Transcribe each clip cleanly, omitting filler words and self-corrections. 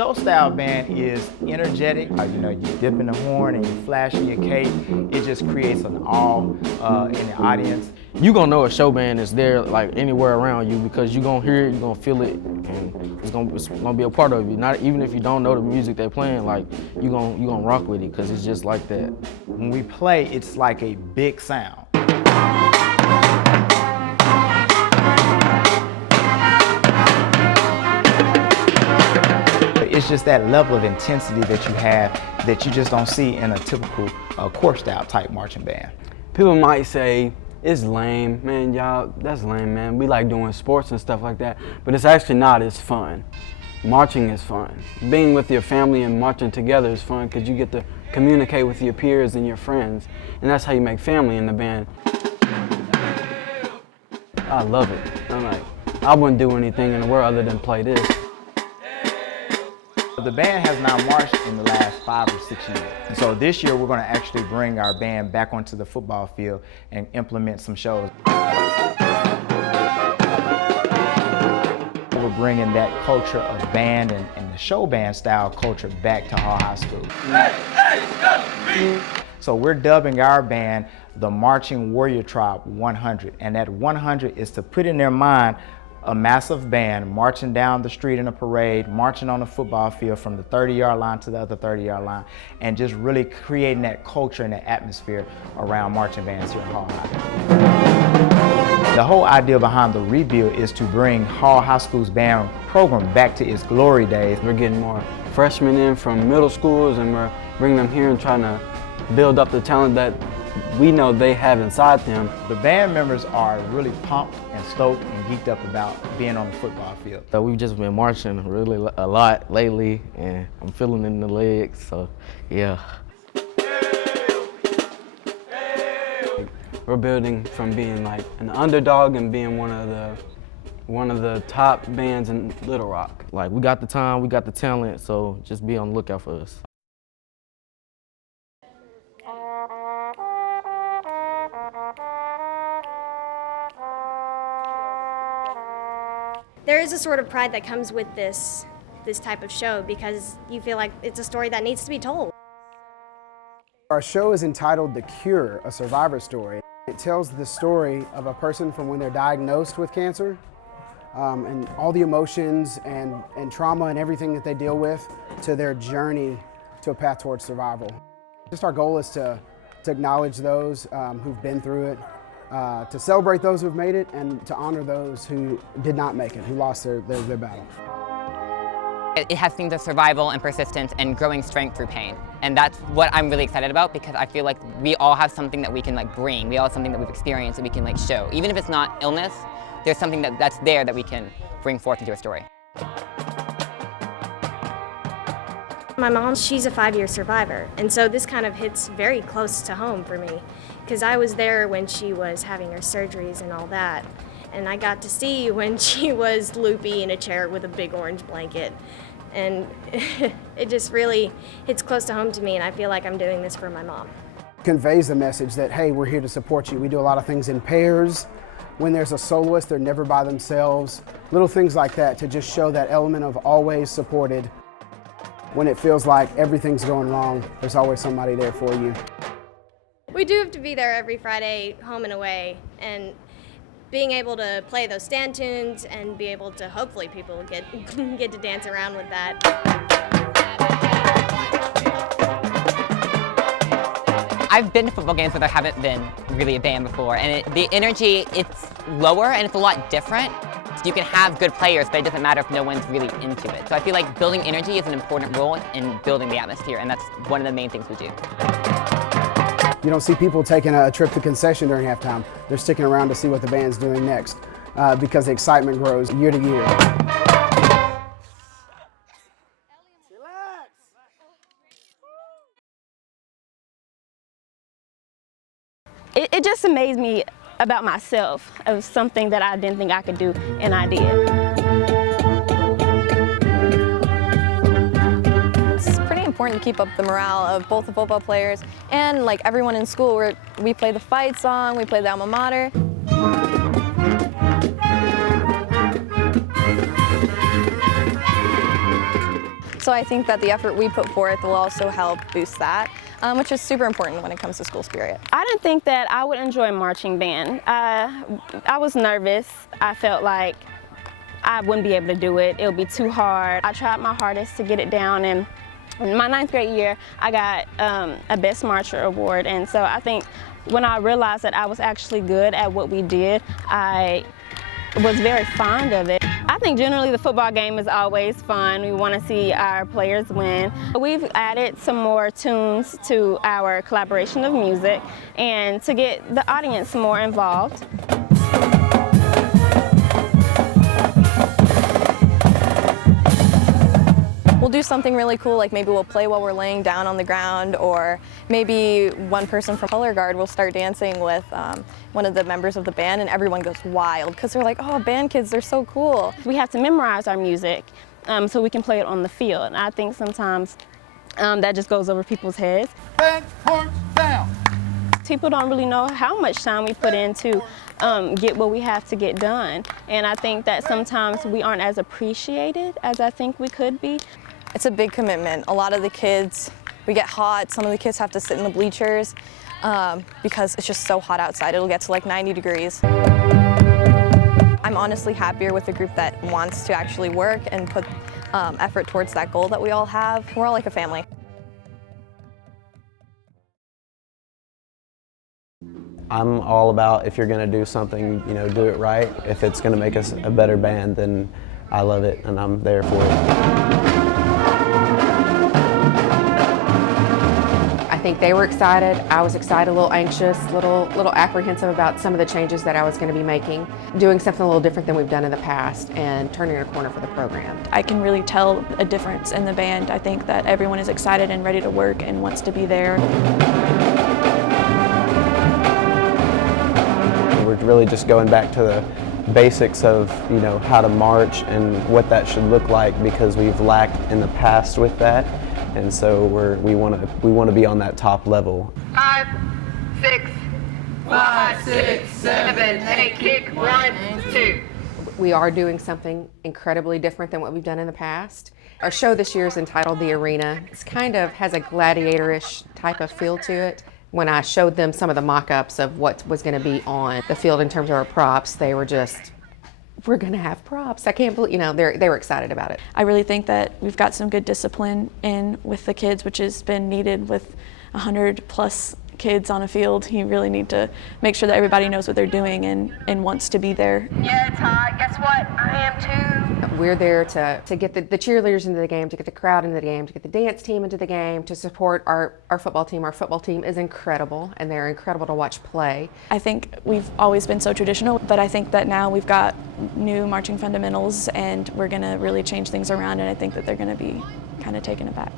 show style band is energetic. You know, you dip in the horn and you flash in your cape. It just creates an awe in the audience. You gonna know a show band is there like anywhere around you because you gonna hear it, you gonna feel it, and it's gonna be a part of you. Not even if you don't know the music they're playing, like you gonna rock with it because it's just like that. When we play, it's like a big sound. It's just that level of intensity that you have that you just don't see in a typical corps style type marching band. People might say, it's lame, man, y'all, that's lame, man. We like doing sports and stuff like that, but it's actually not, it's fun. Marching is fun. Being with your family and marching together is fun because you get to communicate with your peers and your friends, and that's how you make family in the band. I love it. I'm like, I wouldn't do anything in the world other than play this. The band has now marched in the last 5 or 6 years. And so this year we're going to actually bring our band back onto the football field and implement some shows. We're bringing that culture of band and the show band style culture back to Hall High School. So we're dubbing our band the Marching Warrior Tribe 100. And that 100 is to put in their mind a massive band marching down the street in a parade, marching on a football field from the 30-yard line to the other 30-yard line, and just really creating that culture and that atmosphere around marching bands here at Hall High. The whole idea behind the rebuild is to bring Hall High School's band program back to its glory days. We're getting more freshmen in from middle schools and we're bringing them here and trying to build up the talent that we know they have inside them. The band members are really pumped and stoked and geeked up about being on the football field. So we've just been marching really a lot lately, and I'm feeling it in the legs, so yeah. We're building from being like an underdog and being one of the top bands in Little Rock. Like we got the time, we got the talent, so just be on the lookout for us. There is a sort of pride that comes with this type of show because you feel like it's a story that needs to be told. Our show is entitled The Cure, a survivor story. It tells the story of a person from when they're diagnosed with cancer and all the emotions and trauma and everything that they deal with to their journey to a path towards survival. Just our goal is to acknowledge those who've been through it, to celebrate those who've made it, and to honor those who did not make it, who lost their battle. It has themes of survival and persistence and growing strength through pain. And that's what I'm really excited about because I feel like we all have something that we can bring. We all have something that we've experienced that we can show. Even if it's not illness, there's something that's there that we can bring forth into a story. My mom, she's a 5-year survivor, and so this kind of hits very close to home for me because I was there when she was having her surgeries and all that, and I got to see when she was loopy in a chair with a big orange blanket, and it just really hits close to home to me, and I feel like I'm doing this for my mom. Conveys the message that, hey, we're here to support you. We do a lot of things in pairs. When there's a soloist, they're never by themselves. Little things like that to just show that element of always supported. When it feels like everything's going wrong, there's always somebody there for you. We do have to be there every Friday, home and away, and being able to play those stand tunes and be able to, hopefully people get to dance around with that. I've been to football games where there haven't been really a band before, and the energy, it's lower and it's a lot different. You can have good players, but it doesn't matter if no one's really into it. So I feel like building energy is an important role in building the atmosphere, and that's one of the main things we do. You don't see people taking a trip to concession during halftime. They're sticking around to see what the band's doing next because the excitement grows year to year. It just amazed me about myself, of something that I didn't think I could do, and I did. It's pretty important to keep up the morale of both the football players and everyone in school. We play the fight song, we play the alma mater. So I think that the effort we put forth will also help boost that, which is super important when it comes to school spirit. I didn't think that I would enjoy marching band. I was nervous. I felt like I wouldn't be able to do it. It would be too hard. I tried my hardest to get it down, and in my 9th grade year, I got a Best Marcher award, and so I think when I realized that I was actually good at what we did, I was very fond of it. I think generally the football game is always fun. We want to see our players win. We've added some more tunes to our collaboration of music and to get the audience more involved. We'll do something really cool, like maybe we'll play while we're laying down on the ground, or maybe one person from color guard will start dancing with one of the members of the band, and everyone goes wild because they're like, oh, band kids, they're so cool. We have to memorize our music so we can play it on the field, and I think sometimes that just goes over people's heads. Bend, horns down. People don't really know how much time we put in to get what we have to get done, and I think that sometimes we aren't as appreciated as I think we could be. It's a big commitment. A lot of the kids, we get hot. Some of the kids have to sit in the bleachers because it's just so hot outside. It'll get to like 90 degrees. I'm honestly happier with a group that wants to actually work and put effort towards that goal that we all have. We're all like a family. I'm all about, if you're going to do something, you know, do it right. If it's going to make us a better band, then I love it and I'm there for it. I think they were excited. I was excited, a little anxious, a little apprehensive about some of the changes that I was going to be making, doing something a little different than we've done in the past and turning a corner for the program. I can really tell a difference in the band. I think that everyone is excited and ready to work and wants to be there. We're really just going back to the basics of, you know, how to march and what that should look like, because we've lacked in the past with that. And so we want to be on that top level. 5, 6, 5, 6, 7, 8, kick, 1, 2. We are doing something incredibly different than what we've done in the past. Our show this year is entitled The Arena. It's kind of has a gladiator-ish type of feel to it. When I showed them some of the mock-ups of what was going to be on the field in terms of our props, they were just, we're going to have props. I can't believe, you know, they were excited about it. I really think that we've got some good discipline in with the kids, which has been needed with 100+ kids on a field. You really need to make sure that everybody knows what they're doing and wants to be there. Yeah, it's hot. Guess what? I am too. We're there to get the cheerleaders into the game, to get the crowd into the game, to get the dance team into the game, to support our football team. Our football team is incredible, and they're incredible to watch play. I think we've always been so traditional, but I think that now we've got new marching fundamentals, and we're going to really change things around, and I think that they're going to be kind of taken aback.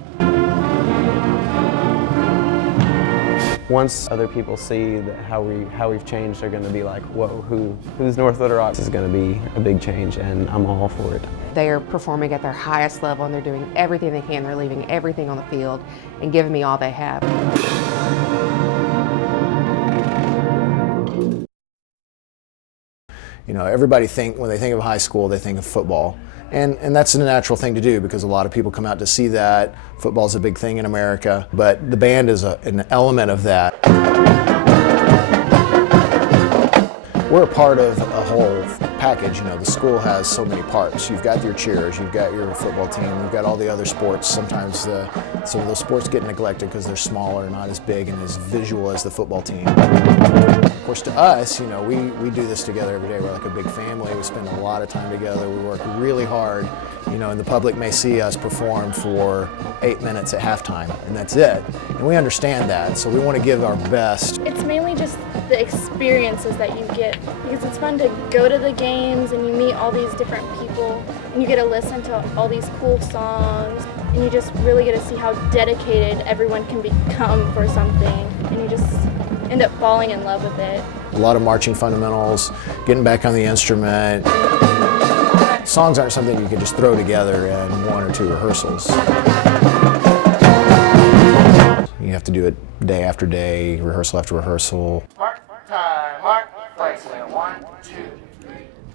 Once other people see that how we've changed, they're going to be like, whoa, who's North Little Rock? This is going to be a big change, and I'm all for it. They are performing at their highest level, and they're doing everything they can. They're leaving everything on the field and giving me all they have. You know, everybody when they think of high school, they think of football. And that's a natural thing to do because a lot of people come out to see that. Football's a big thing in America, but the band is an element of that. We're a part of a whole package. You know, the school has so many parts. You've got your cheers, you've got your football team, you've got all the other sports. Sometimes some of those sports get neglected because they're smaller, not as big and as visual as the football team. Of course, to us, you know, we do this together every day. We're like a big family. We spend a lot of time together. We work really hard, you know, and the public may see us perform for 8 minutes at halftime, and that's it. And we understand that, so we want to give our best. It's mainly just the experiences that you get, because it's fun to go to the games and you meet all these different people and you get to listen to all these cool songs, and you just really get to see how dedicated everyone can become for something, and you just end up falling in love with it. A lot of marching fundamentals, getting back on the instrument. Songs aren't something you can just throw together in 1 or 2 rehearsals. You have to do it day after day, rehearsal after rehearsal. Mark, time, mark, place it. 1, 2,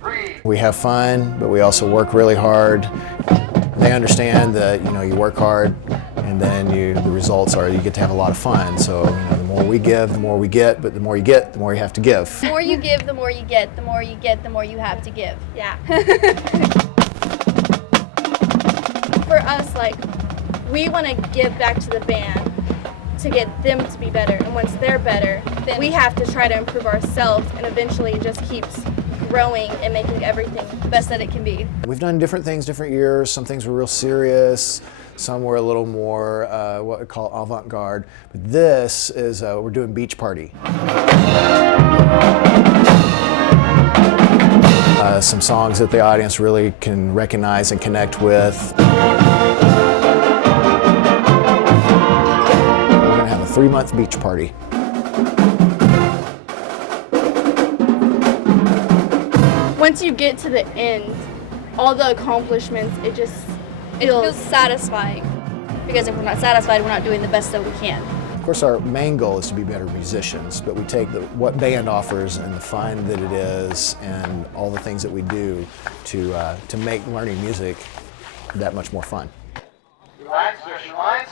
3. We have fun, but we also work really hard. they understand that you work hard, and then the results are you get to have a lot of fun. So the more we give, the more we get, but the more you get, the more you have to give. The more you give, the more you get. The more you get, the more you have to give. Yeah. For us, we want to give back to the band to get them to be better. And once they're better, then we have to try to improve ourselves, and eventually it just keeps growing and making everything the best that it can be. We've done different things, different years. Some things were real serious. Some were a little more what we call avant-garde. But this is, we're doing Beach Party. Some songs that the audience really can recognize and connect with. We're going to have a 3-month beach party. Once you get to the end, all the accomplishments, it feels satisfying. Because if we're not satisfied, we're not doing the best that we can. Of course, our main goal is to be better musicians, but we take what band offers and the fun that it is and all the things that we do to make learning music that much more fun. Relax, stretching lines.